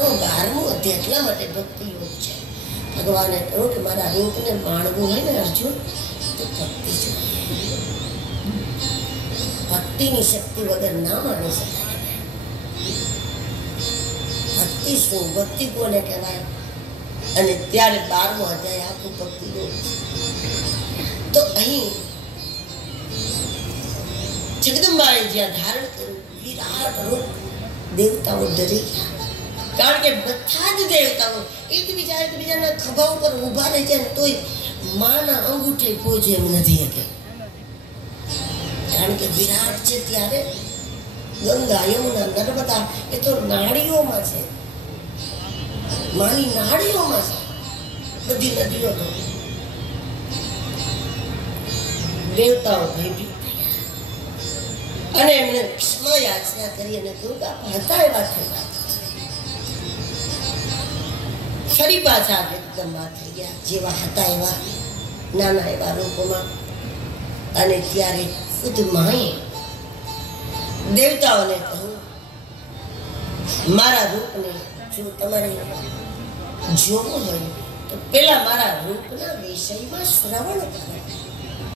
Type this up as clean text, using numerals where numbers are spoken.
12મો અધ્યાય એટલા માટે ભક્તિ યોગ છે. ભગવાને કહ્યું કે મારા રૂપને માણવું હોય ને અર્જુન તો ભક્તિ જોઈએ. ભક્તિની શક્તિ વગર ના માણી શકાય. ભક્તિ શું? ભક્તિ કોને કહેવાય? અને ત્યારે 12મો અધ્યાય આખું ભક્તિ યોગ છે. તો અહીં જગદંબાએ જ્યાં ધારણ કર્યું વિરાટ રૂપ, દેવતાઓ ડરી ગયા. કારણ કે બધા જ દેવતાઓ એકબીજાના ખભા ઉપર ઊભા રહી જાય તોય માના અંગૂઠે પહોંચે એમ નથી શકે. કારણ કે વિરાટ છે. ત્યારે ગંગા, યમુના, નર્મદા એ તો નાળીઓમાં છે, માની નાળીઓમાં છે બધી નદીઓ. તો દેવતાઓ ભયભીત થયા અને એમણે ક્ષમા યાચના કરી અને કહ્યું કે હતા એવા થયા. ફરી પાછા જગદંબા થઈ ગયા જેવા હતા એવા, નાના એવા રૂપમાં. અને ત્યારે ખુદ માએ દેવતાઓને કહ્યું, મારા રૂપને જો તમારે જોવું હોય તો પેલા મારા રૂપના વિષયમાં શ્રવણ કરો.